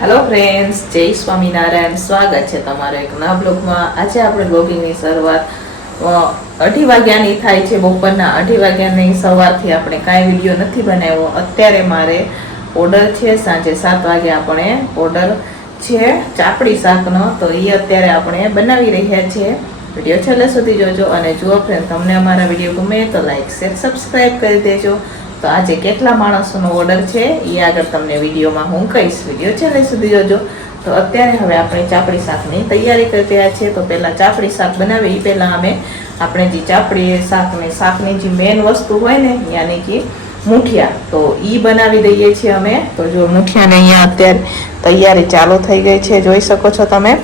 Hello friends, જય સ્વામિનારાયણ. સ્વાગત છે તમારો એક નવા બ્લોગમાં. આજે આપણે બ્લોગિંગની શરૂઆત 2:30 વાગ્યાની થાય છે. બપોરના 2:30 વાગ્યાની સવારથી આપણે કાંઈ વિડીયો નથી બનાવ્યો. અત્યારે મારે ઓર્ડર છે, સાંજે 7 વાગે આપણે ઓર્ડર છે ચાપડી શાકનો, તો એ અત્યારે આપણે બનાવી રહ્યા છીએ. વિડીયો છેલ્લે સુધી જોજો અને જુઓ ફ્રેન્ડ, તમને અમારા વિડીયો ગમે તો લાઈક શેર સબસ્ક્રાઈબ કરી દેજો. તો આજે કેટલા માણસોનો ઓર્ડર છે એ આગળ તમને વિડીયોમાં હું કહીશ. વિડીયો છેલ્લે સુધી જોજો. તો અત્યારે હવે આપણે ચાપડી શાકની તૈયારી કરી રહ્યા છીએ. તો પહેલાં ચાપડી શાક બનાવીએ એ પહેલાં આપણે જે ચાપડી શાકની જે મેઇન વસ્તુ હોય ને, યાની કે મૂઠિયા, તો એ બનાવી દઈએ છીએ અમે. તો જો મૂઠિયાને અહીંયા અત્યારે તૈયારી ચાલુ થઈ ગઈ છે, જોઈ શકો છો તમે.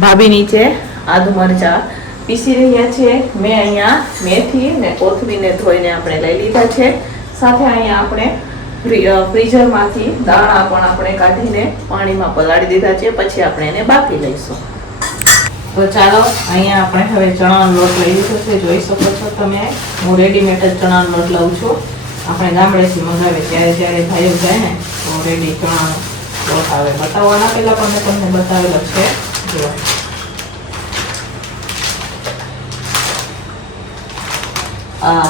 ભાભી નીચે આદુ મરચાં પીસી રહ્યા છે. મેં અહીંયા મેથી ને કોથમીરને ધોઈને આપણે લઈ લીધા છે. સાથે અહીંયા આપણે ફ્રીઝરમાંથી દાણા પણ આપણે કાઢીને પાણીમાં પલાળી દીધા છે. પછી આપણે એને બાફી લઈશું. તો ચાલો, અહીંયા આપણે હવે ચણાનો લોટ લઈ લીધો છે, જોઈ શકો છો તમે. હું રેડીમેડ જ ચણાનો લોટ લઉં છું. આપણે ગામડેથી મંગાવીએ જ્યારે ભાઈઓ જાય ને તો રેડી ચણાનો લોટ આવે. બતાવવાના પહેલાં પણ મેં તમને બતાવેલો છે. જો આ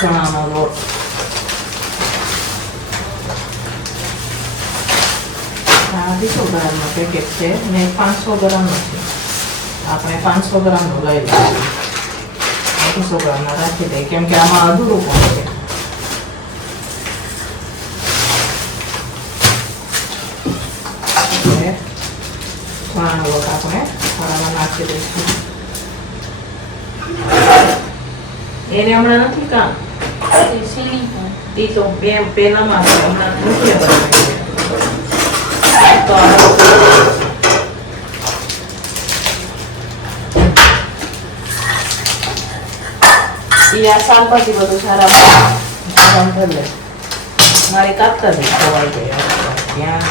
ચણાનો લોટ, આ 200 ગ્રામનો પેકેટ છે ને 500 ગ્રામનો છે. આપણે 500 ગ્રામનો લઈ લઈશું. 200 ગ્રામનો રાખી દઈએ, કેમ કે આમાં અધૂરું પણ છે. ચણાનો લોટ આપણે ખાવામાં નાખી દઈશું. એને હમણાં નથી કામ ઈ તો પેલામાં હમણાં નથી આ શાકભાજી બધું સારા ગરમ કરી લે. મારી કાપતા જ ખવાઈ ગયા ત્યાં.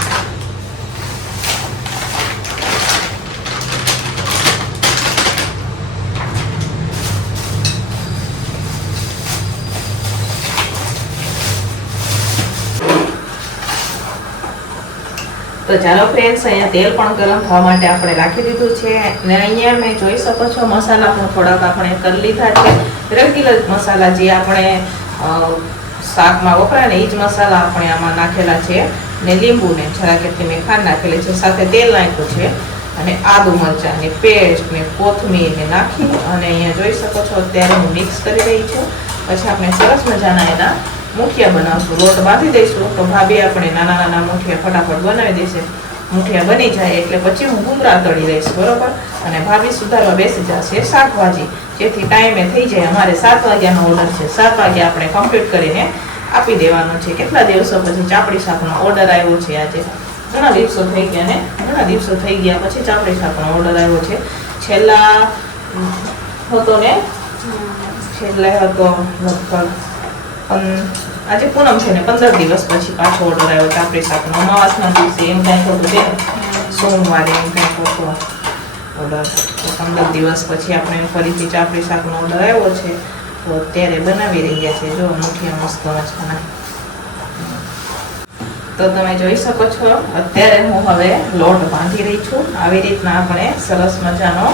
તો ચાલો ફ્રેન્ડ્સ, અહીંયા તેલ પણ ગરમ થવા માટે આપણે રાખી દીધું છે. ને અહીંયા મેં જોઈ શકો છો મસાલા પણ થોડાક આપણે કરી લીધા છે. રેગ્યુલર મસાલા જે આપણે શાકમાં વપરાય ને એ જ મસાલા આપણે આમાં નાખેલા છે. ને લીંબુ ને જરાક એટલી મેં ખાંડ નાખેલી છે. સાથે તેલ નાખ્યું છે અને આદુ મરચાંની પેસ્ટ ને કોથમીર ને નાખી અને અહીંયા જોઈ શકો છો અત્યારે હું મિક્સ કરી રહી છું. પછી આપણે સરસ મજાના એના મૂઠિયા બનાવશું. લોટ બાંધી દઈશું તો ભાભી આપણે નાના નાના મૂઠિયા ફટાફટ બનાવી દેશે. મૂઠિયા બની જાય એટલે પછી હું ગુમરા તળી દઈશ, બરોબર. અને ભાભી સુધારવા બેસી જશે શાકભાજી, જેથી ટાઈમે થઈ જાય. અમારે 7 વાગ્યાનો ઓર્ડર છે. 7 વાગે આપણે કમ્પ્લીટ કરીને આપી દેવાનો છે. કેટલા દિવસો પછી ચાપડી શાકનો ઓર્ડર આવ્યો છે. આજે ઘણા દિવસો થઈ ગયા ને, ઘણા દિવસો થઈ ગયા પછી ચાપડી શાકનો ઓર્ડર આવ્યો છે. છેલ્લા હતો ને, છેલ્લે હતો લગભગ આજે પૂનમ છે ને 15 દિવસ પછી પાછો ઓર્ડર આવ્યો ચાપડી શાકનો. અમાવાસના દિવસે એમ કાંઈક હતું છે, સોમવારે એમ કાંઈક હતો ઓર્ડર. તો 15 દિવસ પછી આપણે ફરીથી ચાપડી શાકનો ઓર્ડર આવ્યો છે. તો અત્યારે બનાવી રહ્યા છે. જો મૂઠિયા મસ્ત મજાના. તો તમે જોઈ શકો છો અત્યારે હું હવે લોટ બાંધી રહી છું. આવી રીતના આપણે સરસ મજાનો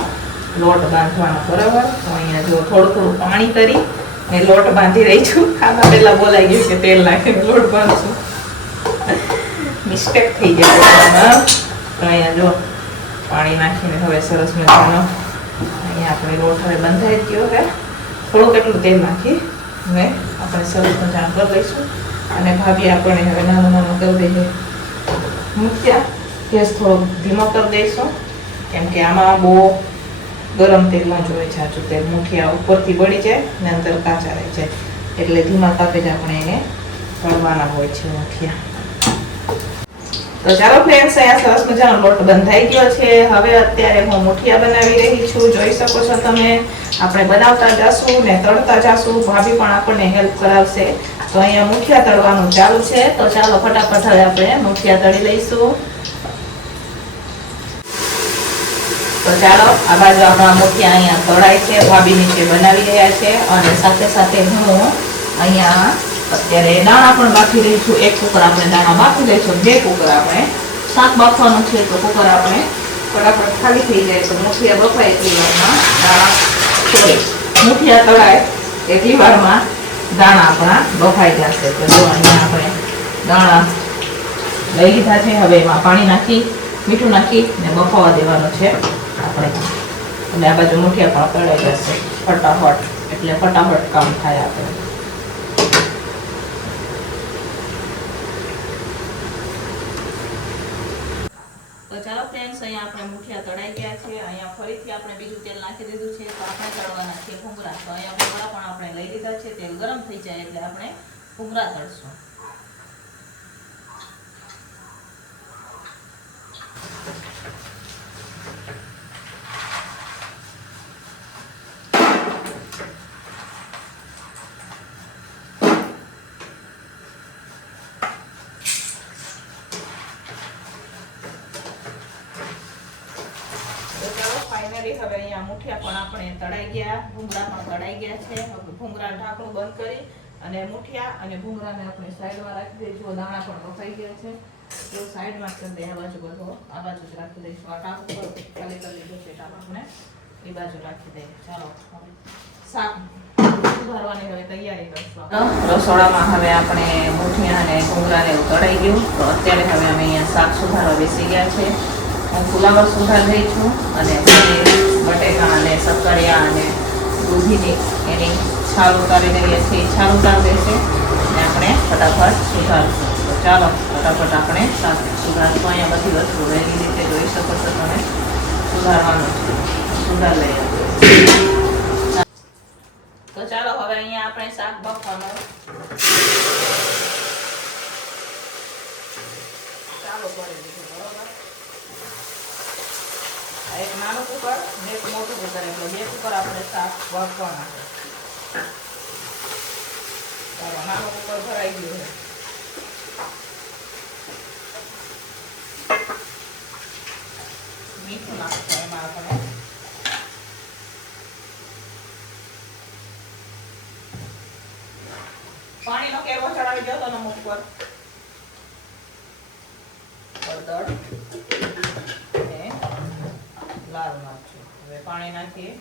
લોટ બાંધવાનો, બરાબર. તો અહીંયા જો થોડું પાણી કરી ને લોટ બાંધી રહી છું. આમાં પહેલા બોલાઈ ગયું કે તેલ નાખીને લોટ બાંધશું, મિસ્ટેક થઈ જાય. તો અહીંયા જો પાણી નાખીને હવે સરસ મજાનો અહીંયા આપણે લોટ હવે બંધાઈ ગયો છે. થોડુંક એટલું તેલ નાખી ને આપણે સરસ મજાનું કરી લઈશું. અને ભાભી આપણે હવે નાનું નાનું કરી દઈએ મૂઠિયા. ગેસ થોડો ધીમો કરી દઈશું, કેમ કે આમાં બહુ ગરમ તેલ ન જોઈએ. જાજુ તેલ મૂઠિયા ઉપરથી બળી જાય ને અંદર કાચા રહી જાય, એટલે ધીમા તાપે જ આપણે એને તળવાના હોય છે મૂઠિયા. તો ચાલો ફ્રેન્ડ્સ, અહીંયા સરસ મજાનો લોટ બંધાઈ ગયો છે. હવે અત્યારે હું મૂઠિયા બનાવી રહી છું. જોઈ શકો છો તમે. આપણે બનાવતા જશું ને તળતા જશું. ભાભી પણ આપણને હેલ્પ કરાવશે. તો અહીંયા મૂઠિયા તળવાનું ચાલુ છે. તો ચાલો ફટાફટ હવે આપણે મૂઠિયા તળી લઈશું. તો ચાલો, આ બાજુ આપણા મૂઠિયા અહીંયા તળાય છે, ભાભી નીચે બનાવી રહ્યા છે. અને સાથે સાથે હું અહીંયા અત્યારે દાણા પણ બાફી રહી છું. એક કુકર આપણે દાણા બાફી લઈશું, 2 કુકર આપણે શાક બાફવાનું છે તો કુકર આપણે ફટાફટ ખાલી થઈ જાય તો મુઠિયા બફાય એટલી વારમાં મુઠિયા તળાય એટલી વારમાં દાણા આપણા બફાઈ જશે. તો જો અહીંયા આપણે દાણા લઈ લીધા છે. હવે એમાં પાણી નાખી મીઠું નાખી ને બફાવા દેવાનું છે આપણે. અને આ બાજુ મુઠિયા પણ તળાઈ જશે ફટાફટ, એટલે ફટાફટ કામ થાય આપણે. તો ચાલો ફ્રેન્ડ્સ, અહીંયા આપણે મુઠિયા તળાઈ ગયા છે. અહીંયા ફરીથી આપણે બીજું તેલ નાખી દીધું છે. તો આપણે તળવાના છે ભૂંગળા. તો અહીંયા ભૂંગળા પણ આપણે લઈ લીધા છે. તેલ ગરમ થઈ જાય એટલે આપણે ભૂંગળા તળશું. ફાઇનલી હવે અહીંયા મુઠિયા પણ આપણે તળાઈ ગયા, ભૂંગળા પણ તળાઈ ગયા છે. હવે ભૂંગળાનું ઢાંકણું બંધ કરી અને મુઠિયા અને ભૂંગળાને આપણે સાઈડમાં રાખી દઈશું. દાણા પણ બફાઈ ગયા છે તો સાઈડમાં કરી દઈએ. આ બાજુ બધો આ બાજુ જ રાખી દઈશું. આ ટાંક ઉપર ખાલી કરી લીધું છે ટાંક આપણે એ બાજુ રાખી દઈએ. ચાલો શાક સુધારવાની હવે તૈયારી કરીશું. રસોડામાં હવે આપણે મુઠિયા અને ભૂંગળાને તળાઈ ગયું. તો અત્યારે હવે અમે અહીંયા શાક સુધારવા બેસી ગયા છે. હું ફુલાવર સુધાર રહી છું અને બટેકા અને સક્કરિયા અને દૂધીની એની છાલ ઉતારી દઈએ છીએ. છાલ ઉતાર દેશે અને આપણે ફટાફટ સુધારશું. તો ચાલો ફટાફટ આપણે શાક સુધારશું. અહીંયા બધી વસ્તુ વહેલી રીતે જોઈ શકો છો તમે. સુધારવાનું છે, સુધાર લઈએ. તો ચાલો હવે અહીંયા આપણે શાક બફવાનું ચાલો કરી દીધું. બરોબર, એક નાનું કુકર ને એક મોટું કુકર, એટલે બે કુકર આપણે શાક બફવાના છે. ચાલો નાનું કુકર ભરાઈ ગયું છે. મીઠું નાખશું એમાં આપણે. પાણીનો કેરો ચડાવી દો તો નમક પર. હળદર ને લાલ મરચું. હવે પાણી નાખીએ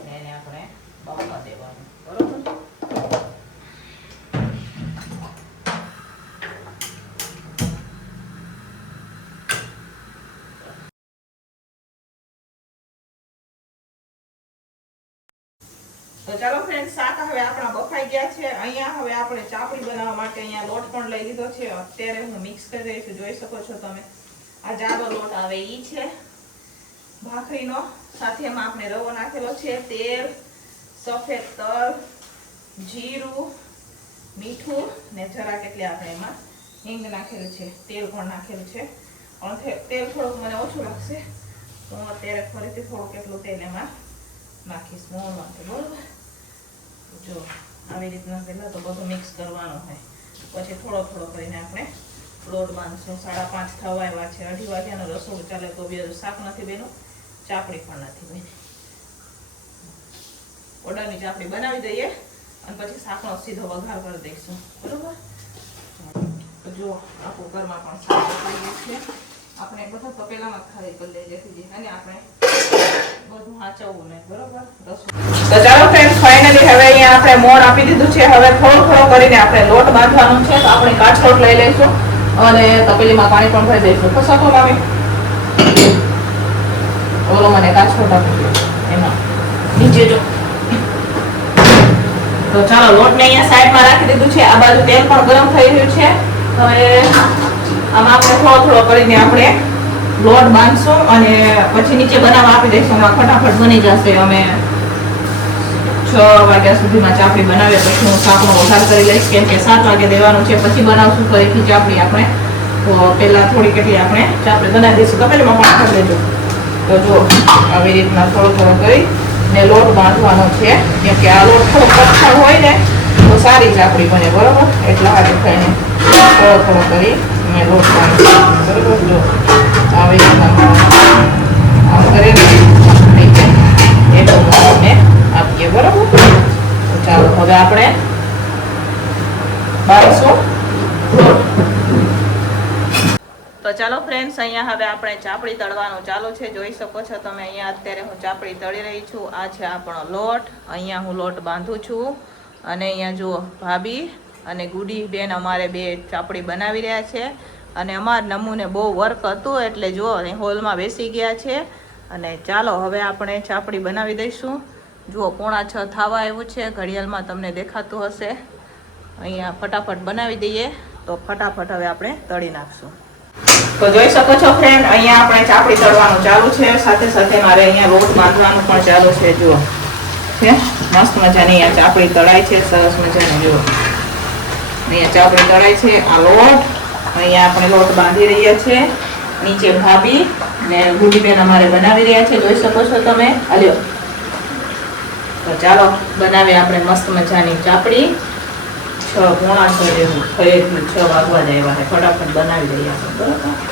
અને એને આપણે બફવા દેવાનું. બરોબર, તો ચાલો ફ્રેન્ડ, શાક હવે આપણા બફાઈ ગયા છે. અહીંયા હવે આપણે ચાપડી બનાવવા માટે અહીંયા લોટ પણ લઈ લીધો છે. અત્યારે હું મિક્સ કરી રહી છું. જોઈ શકો છો તમે. આ જાડો લોટ આવે ઈ છે ભાખરીનો. સાથે એમાં આપણે રવો નાખેલો છે, તેલ, સફેદ તલ, જીરું, મીઠું ને જરા કેટલી આપણે એમાં હિંગ નાખેલું છે. તેલ પણ નાખેલું છે. પણ તેલ થોડુંક મને ઓછું લાગશે તો હું અત્યારે ફરીથી થોડુંક એટલું તેલ એમાં નાખીશ મોણ માટે. બરોબર, જો આવી રીતના પહેલા તો બધું મિક્સ કરવાનું હોય, પછી થોડો થોડો કરીને આપણે લોટ બાંધશું. 5:30 થવા આવ્યા છે. 2:30 વાગ્યાનો રસોડું ચાલે તો બી શાક નથી બન્યું, ચાપડી પણ નથી બની. ઓર્ડરની ચાપડી બનાવી દઈએ અને પછી શાકનો સીધો વઘાર કરી દઈશું. બરોબર, જો આ કુકરમાં પણ શાક બફાઈ ગયું છે. આપણે બધા તપેલામાં ખાલી કરી લઈએ જેથી અને આપણે બધું હાચવવું નહીં. બરોબર, તો ચાલો ફ્રેન્ડ, ફાઇનલી હવે અહીંયા આપણે મોણ આપી દીધું છે. હવે થોડો થોડો કરીને આપણે લોટ બાંધવાનું છે. તો આપણે કાચલોટ લઈ લઈશું અને તપેલીમાં પાણી પણ ભરી દઈશું. તો શકો મામી ઓલો મને કાચલોટ આપી દો એમાં નીચે જો. તો ચાલો લોટને અહીંયા સાઈડમાં રાખી દીધું છે. આ બાજુ તેલ પણ ગરમ થઈ રહ્યું છે. હવે આમાં આપણે થોડો થોડો કરીને આપણે લોટ બાંધશું અને પછી નીચે બનાવવા આપી દઈશું. એમાં ફટાફટ બની જશે. અમે 6 વાગ્યા સુધીમાં ચાપડી બનાવીએ પછી હું શાકનો વઘાર કરી લઈશ, કેમ કે 7 વાગે દેવાનું છે. પછી બનાવશું ફરીથી ચાપડી આપણે. તો પહેલા થોડી કેટલી આપણે ચાપડી બનાવી દઈશું. તપેલીમાં પણ ખાઈ લેજો. તો જો આવી રીતના થોડો થોડો કરી ને લોટ બાંધવાનો છે, કેમ કે આ લોટ થોડો કઠણ હોય ને તો સારી ચાપડી બને. બરોબર, એટલા હાથે થઈને થોડો થોડો કરી ને લોટ બાંધવાનો. બરોબર, જો આવી રીતના આમ કરીને એટલું આપણે આપીએ. બરોબર, તો ચાલો હવે આપણે બાંધીશું લોટ. તો તો ચાલો ફ્રેન્ડ્સ, અહીંયા હવે આપણે ચાપડી તળવાનું ચાલુ છે. જોઈ શકો છો તમે, અહીંયા અત્યારે હું ચાપડી તળી રહી છું. આ છે આપણો લોટ. અહીંયા હું લોટ બાંધું છું. અને અહીંયા જુઓ ભાભી અને ગુડી બેન અમારે બે ચાપડી બનાવી રહ્યા છે. અને અમારા નમૂને બહુ વર્ક હતું એટલે જુઓ હોલમાં બેસી ગયા છે. અને ચાલો હવે આપણે ચાપડી બનાવી દઈશું. જુઓ 5:45 થવા આવ્યું છે. ઘડિયાળમાં તમને દેખાતું હશે. અહીંયા ફટાફટ બનાવી દઈએ તો ફટાફટ હવે આપણે તળી નાખશું. તો જોઈ શકો છો ફ્રેન્ડ, અહીંયા આપણે ચાપડી તળવાનું ચાલુ છે. સાથે સાથે મારે અહીંયા લોટ બાંધવાનું પણ ચાલુ છે. જુઓ છે મસ્ત મજાની અહીંયા ચાપડી તળાય છે. સરસ મજાની જુઓ અહીંયા ચાપડી તળાય છે. આ લોટ અહીંયા આપણે લોટ બાંધી રહ્યા છે. નીચે ભાભી ને ગુડીબેન અમારે બનાવી રહ્યા છે. જોઈ શકો છો તમે. હાલ્યો તો ચાલો બનાવીએ આપણે મસ્ત મજાની ચાપડી. 6:45 જેવું થઈ ગયું. 6 વાગવા જ આવ્યા છે. ફટાફટ બનાવી દઈએ આપણે. બરાબર.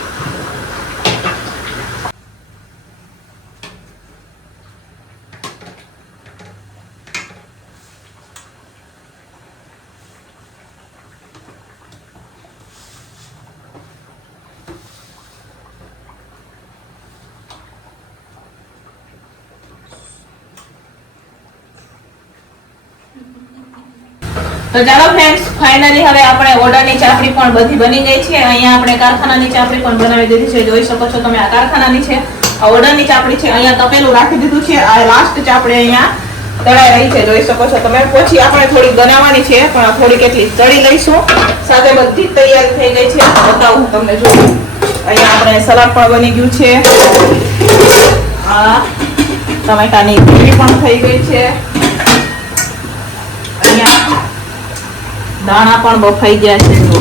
તો ચાલો ફ્રેન્ડ્સ, ફાઇનલી હવે આપણે ઓર્ડરની ચાપડી પણ બધી બની ગઈ છે. અહીંયા આપણે કારખાનાની ચાપડી પણ બનાવી દીધી છે. જોઈ શકો છો તમે, આ કારખાનાની છે, આ ઓર્ડરની ચાપડી છે. અહીંયા તપેલું રાખી દીધું છે. આ લાસ્ટ ચાપડી અહીંયા તળાઈ રહી છે. જોઈ શકો છો તમે. પછી આપણે થોડી બનાવવાની છે, પણ થોડી કેટલી તળી લઈશું. સાથે બધી તૈયારી થઈ ગઈ છે. બતાવું તમને. જો અહીંયા આપણે સલાડ પણ બની ગયું છે. આ ટમેટાની ગ્રેવી પણ થઈ ગઈ છે. અહીંયા દાણા પણ બફાઈ ગયા છે. જો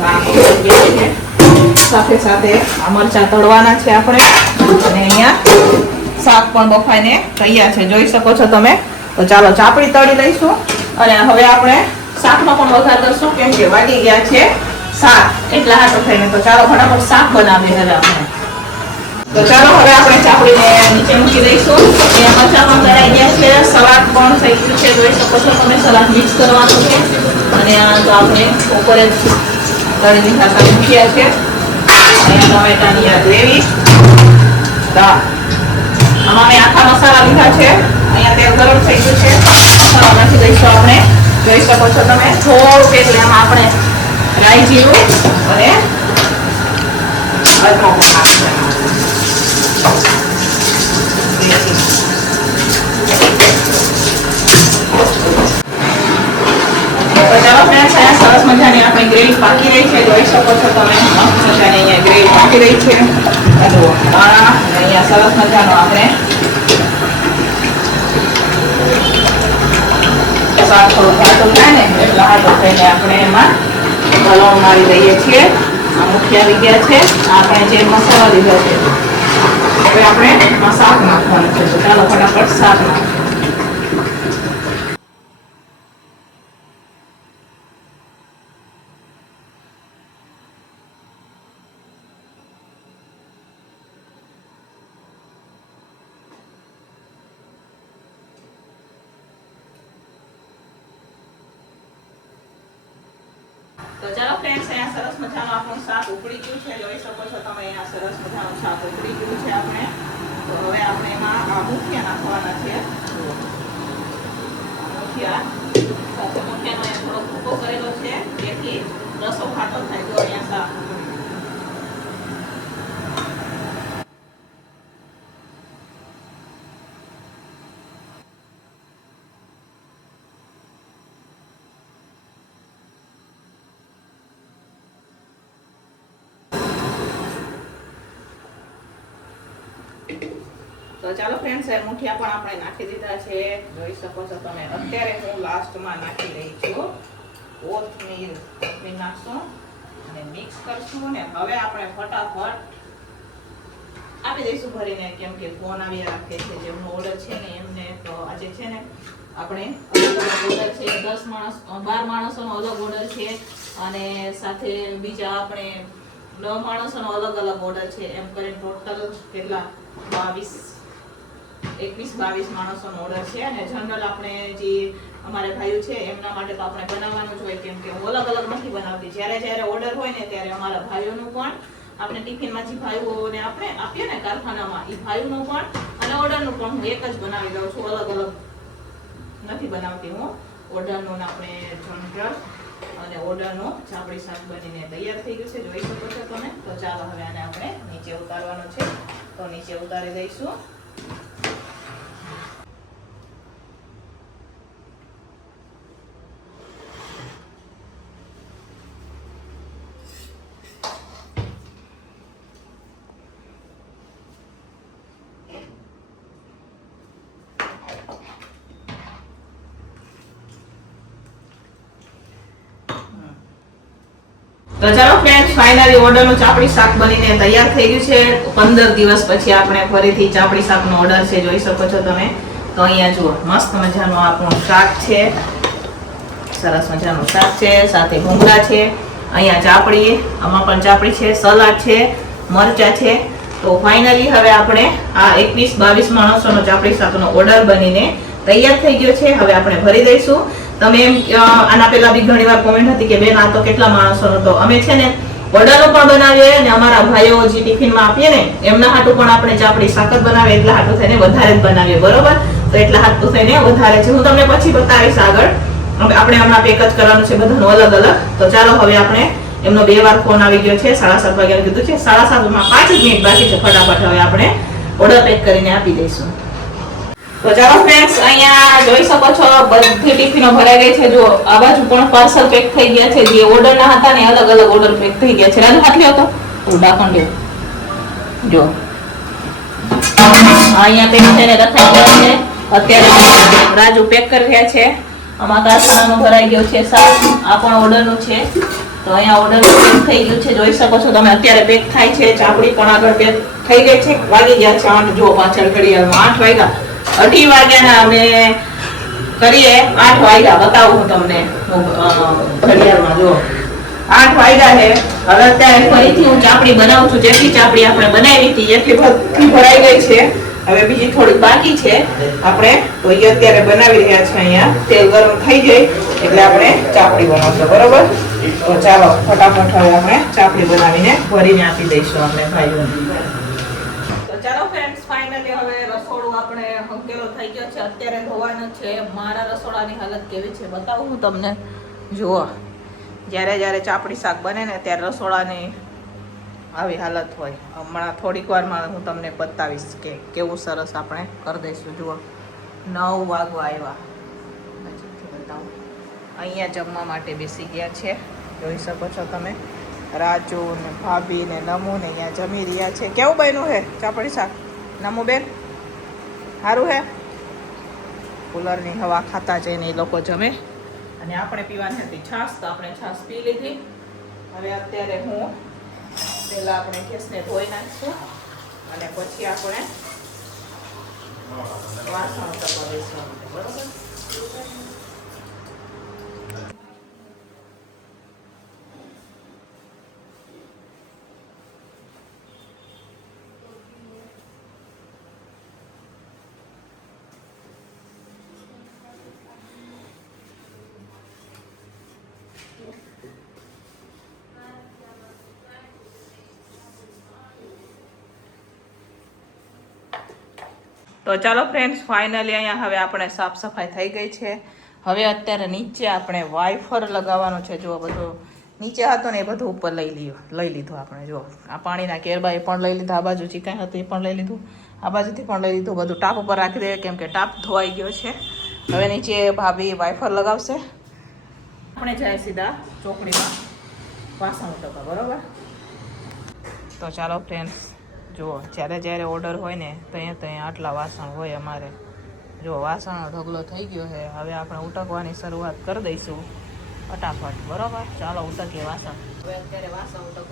દાણા બફાઈ ગયા છે. સાથે સાથે આ મરચાં તળવાના છે આપણે. અને અહીંયા શાક પણ બફાઈને તૈયાર છે. જોઈ શકો છો તમે. તો ચાલો ચાપડી તળી લઈશું અને હવે આપણે શાકનો પણ વઘાર કરશું, કેમ કે વાગી ગયા છે શાક એટલા હાથો થઈને. તો ચાલો ફટાફટ શાક બનાવીએ હવે આપણે. તો ચાલો હવે આપણે ચાપડીને નીચે મૂકી દઈશું. અહીંયા મરચાં પણ તળાઈ ગયા છે. સલાડ પણ થઈ ગયું છે. જોઈ શકો છો તમે. સલાડ મિક્સ કરવાનું છે. અને આ તો આપણે ઉપર જ તળી દીધા સાથે મૂક્યા છે. અહીંયા ટમેટાની આ ગ્રેવી. આમાં મેં આખા મસાલા લીધા છે. અહીંયા તેલ ગરમ થઈ ગયું છે. મસાલા નાખી દઈશું આપણે. જોઈ શકો છો તમે. થોડુંક એટલે આમાં આપણે રાઈ જીરું અને અજમો નાખીશું. ચાલો ફ્રેન્ડ્સ, અહીંયા સરસ મજાની આપણી ગ્રેવી પાકી રહી છે. જોઈ શકો છો તમે. મસ્ત મજાની અહીંયા ગ્રેવી પાકી રહી છે. જુઓ દાણા. અહીંયા સરસ મજાનો આપણે શાક થોડું ઘાટું થાય ને એટલા હાથો થઈને આપણે એમાં વલણ મારી દઈએ છીએ. આ મુઠિયા આવી ગયા છે. આપણે જે મસાલા લીધો છે હવે આપણે શાક નાખવાનું છે. તો ચાલો ફટાફટ શાક નાખીએ. તો ચાલો ફ્રેન્ડ્સ, અહીંયા સરસ મજાનું આપણું શાક ઉકળી ગયું છે. જોઈ શકો છો તમે. અહીંયા સરસ મજાનું શાક ઉકળી ગયું છે આપણે. તો હવે આપણે એમાં આ મુઠિયા નાખવાના છે. મુઠિયા સાથે મુઠિયાનો અહીંયા થોડો ભૂકો કરેલો છે જેથી રસો ખાટો થાય. જો અહીંયા શાક તો ચાલો ફ્રેન્ડ્સ, એ મુઠિયા પણ આપણે નાખી દીધા છે. જોઈ શકો છો તમે. અત્યારે હું લાસ્ટમાં નાખી રહી છું કોથમીર. કોથમીર નાખશું અને મિક્સ કરશું ને હવે આપણે ફટાફટ આપી દઈશું ભરીને, કેમ કે ફોન આવી રાખે છે જેમનો ઓર્ડર છે ને એમને. તો આજે છે ને આપણે અલગ અલગ ઓર્ડર છે. 12 માણસોનો અલગ ઓર્ડર છે અને સાથે બીજા આપણે 9 માણસોનો અલગ અલગ ઓર્ડર છે. એમ કરીને ટોટલ કેટલા 21-22 માણસોનો ઓર્ડર છે. અને જનરલ આપણે જે અમારે ભાઈઓ છે એમના માટે તો આપણે બનાવવાનું જ હોય, કેમ કે હું અલગ અલગ નથી બનાવતી. જ્યારે જ્યારે ઓર્ડર હોય ને ત્યારે અમારા ભાઈઓનું પણ આપણે ટિફિનમાં જે ભાઈઓને આપણે આપીએ ને કારખાનામાં એ ભાઈઓનું પણ અને ઓર્ડરનું પણ હું એક જ બનાવી દઉં છું, અલગ અલગ નથી બનાવતી હું. ઓર્ડરનું આપણે જણજર અને ઓર્ડરનું ચાપડી શાક બનીને તૈયાર થઈ ગયું છે, જોઈ શકો છો તમે. તો ચાલો હવે આને આપણે નીચે ઉતારવાનું છે, તો નીચે ઉતારી દઈશું. તો ચાલો ફ્રેન્ડ્સ, ફાઇનલી ઓર્ડરનું ચાપડી શાક બનીને તૈયાર થઈ ગયું છે. 15 દિવસ પછી આપણે ફરીથી ચાપડી શાકનો ઓર્ડર છે, જોઈ શકો છો તમે. તો અહીંયા જુઓ, મસ્ત મજાનું આપણું શાક છે, સરસ મજાનું શાક છે, સાથે ભૂંગળા છે, અહીંયા ચાપડી, આમાં પણ ચાપડી છે, સલાડ છે, મરચા છે. તો ફાઇનલી હવે આપણે આ 21-22 માણસોનો ચાપડી શાકનો ઓર્ડર બનીને તૈયાર થઈ ગયો છે. હવે આપણે ભરી દઈશું. તમે આના પહેલા બી ઘણીવાર કોમેન્ટ હતી કે બેન આ તો કેટલા માણસોનો, તો અમે છે ને ઓર્ડરનો પણ બનાવીએ અને અમારા ભાઈઓ જે ટિફિનમાં આપીએ ને એમના હાટુ પણ આપણે ચાપડી શાક જ બનાવીએ, એટલા હાટુ થઈને વધારે જ બનાવીએ, બરોબર. તો એટલા હાટુ થઈને વધારે છે. હું તમને પછી બતાવીશ આગળ. આપણે હમણાં પેક જ કરવાનું છે બધાનું અલગ અલગ. તો ચાલો હવે આપણે, એમનો 2 વાર ફોન આવી ગયો છે, 7:30 વાગ્યાનું કીધું છે, 7:30 5 જ મિનિટ બાકી છે. ફટાફટ હવે આપણે ઓર્ડર પેક કરીને આપી દઈશું. તો ચાલો ફ્રેન્ડ્સ, અહીંયા જોઈ શકો છો બધી ટિફિનો ભરાઈ ગઈ છે. જો આ બાજુ પણ પાર્સલ પેક થઈ ગયા છે, જે ઓર્ડરના હતા ને અલગ અલગ ઓર્ડર પેક થઈ ગયા છે. રાજુ હાથ લ્યો તો ડાકણ લ્યો. જો અહીંયા પેક થઈને રખાઈ ગયા છે. અત્યારે રાજુ પેક કરી રહ્યા છે. આમાં કારખાનાનું ભરાઈ ગયું છે શાક, આ પણ ઓર્ડરનું છે. તો અહીંયા ઓર્ડર પેક થઈ ગયું છે, જોઈ શકો છો તમે. અત્યારે પેક થાય છે. ચાપડી પણ આગળ પેક થઈ ગઈ છે. વાગી ગયા છે 8. જો પાછળ ઘડિયાળમાં 8 વાગ્યા. 2:30 વાગ્યાના અમે કરીએ, 8 વાગ્યા બતાવું હું તમને ઘડિયાળમાં. જો 8 વાગ્યા છે. હવે અત્યારે ફરીથી હું ચાપડી બનાવું છું. જેટલી ચાપડી આપણે બનાવી હતી એટલી બધી ભરાઈ ગઈ છે. હવે બીજી થોડી બાકી છે આપણે, તો એ અત્યારે બનાવી રહ્યા છે. અહીંયા તેલ ગરમ થઈ જાય એટલે આપણે ચાપડી બનાવશું, બરોબર. તો ચાલો ફટાફટ હવે આપણે ચાપડી બનાવીને ભરીને આપી દઈશું આપણે ભાઈઓને. તો ચાલો ફ્રેન્ડ્સ, ફાઇનલી હવે રસોડું આપણે હંકેલો થઈ ગયો છે. અત્યારે ધોવાનું છે. મારા રસોડાની હાલત કેવી છે બતાવું હું તમને. જુઓ, જ્યારે ચાપડી શાક બને ને ત્યારે રસોડાની આવી હાલત હોય. હમણાં થોડીક વારમાં હું તમને બતાવીશ કે કેવું સરસ આપણે કરી દઈશું. જુઓ 9 વાગવા આવ્યા. બતાવું, અહીંયા જમવા માટે બેસી ગયા છે, જોઈ શકો છો તમે. રાજુ ને ભાભી ને નમુ ને અહીંયા જમી રહ્યા છે. કેવું બન્યું છે ચાપડી શાક નમુ બેન? સારું હે? કુલરની હવા ખાતા જઈને એ લોકો જમે. અને આપણે પીવાની હતી છાશ, તો આપણે છાશ પી લીધી. હવે અત્યારે હું પહેલાં આપણે ગેસને ધોઈ નાખીશું અને પછી આપણે વાસણ કરવા દઈશું, બરોબર. તો ચાલો ફ્રેન્ડ્સ, ફાઇનલી અહીંયા હવે આપણે સાફ સફાઈ થઈ ગઈ છે. હવે અત્યારે નીચે આપણે વાઇફર લગાવવાનું છે. જો બધું નીચે હતું ને એ બધું ઉપર લઈ લીધું આપણે. જો આ પાણીના કેરબા એ પણ લઈ લીધા, આ બાજુ ચીકાઈ હતું એ પણ લઈ લીધું, આ બાજુથી પણ લઈ લીધું. બધું ટાપ ઉપર રાખી દઈએ કેમ કે ટાપ ધોવાઈ ગયો છે. હવે નીચે ભાભી વાઇફર લગાવશે. આપણે જાય સીધા ચોકડીમાં વાસણ ઉટકવા, બરોબર. તો ચાલો ફ્રેન્ડ્સ, જુઓ જ્યારે ઓર્ડર હોય ને ત્યાં આટલા વાસણ હોય અમારે. જો વાસણનો ઢગલો થઈ ગયો છે. હવે આપણે ઉટકવાની શરૂઆત કરી દઈશું ફટાફટ, બરોબર. ચાલો ઉટકીએ વાસણ. હવે અત્યારે વાસણ ઉટકવું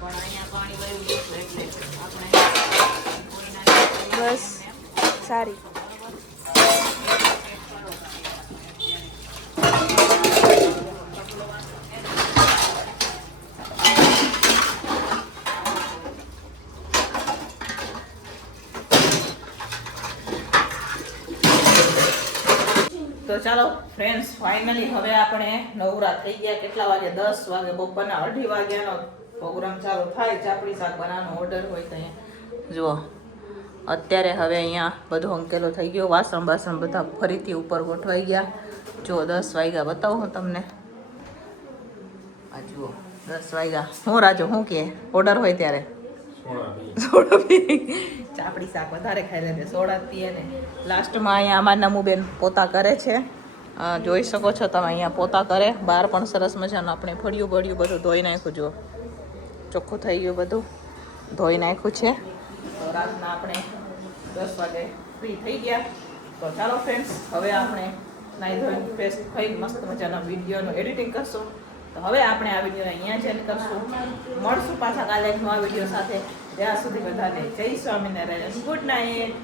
પણ અહીંયા પાણી વયું ગયું એટલે આપણે બસ સારી. તો ચાલો ફ્રેન્ડ્સ, ફાઇનલી હવે આપણે નવરા થઈ ગયા. કેટલા વાગે? 10 વાગે. બપોરના 2:30 વાગ્યાનો પ્રોગ્રામ ચાલુ થાય ચાપડી શાક બનાવવાનો ઓર્ડર હોય તો અહીંયા જુઓ અત્યારે હવે અહીંયા બધો અંકેલો થઈ ગયો. વાસણ બાસણ બધા ફરીથી ઉપર ગોઠવાઈ ગયા. જો 10 વાગ્યા બતાવું હું તમને. આ જુઓ 10 વાગ્યા. હું રાજુ શું કે ઓર્ડર હોય ત્યારે સોડા પી ચાપડી શાક વધારે ખાઈ લે સોડા પીએ ને. લાસ્ટમાં અહીંયા અમારા નમુબેન પોતા કરે છે. જોઈ શકો છો તમે અહીંયા પોતા કરે. બહાર પણ સરસ મજાનું આપણે ફળિયું બળ્યું બધું ધોઈ નાખ્યું. જુઓ ચોખ્ખું થઈ ગયું બધું ધોઈ નાખ્યું છે. તો રાતના આપણે 10 વાગે ફ્રી થઈ ગયા. તો ચાલો ફ્રેન્ડ્સ હવે આપણે નાહી ધોઈને ફ્રેશ થઈ મસ્ત મજાના વિડીયોનું એડિટિંગ કરશું. તો હવે આપણે આ વિડીયોને અહીંયા જ એન્ડ કરશું. મળશું પાછા કાલે એક નવા વિડીયો સાથે. ત્યાં સુધી બધાને જય સ્વામિનારાયણ. Good night.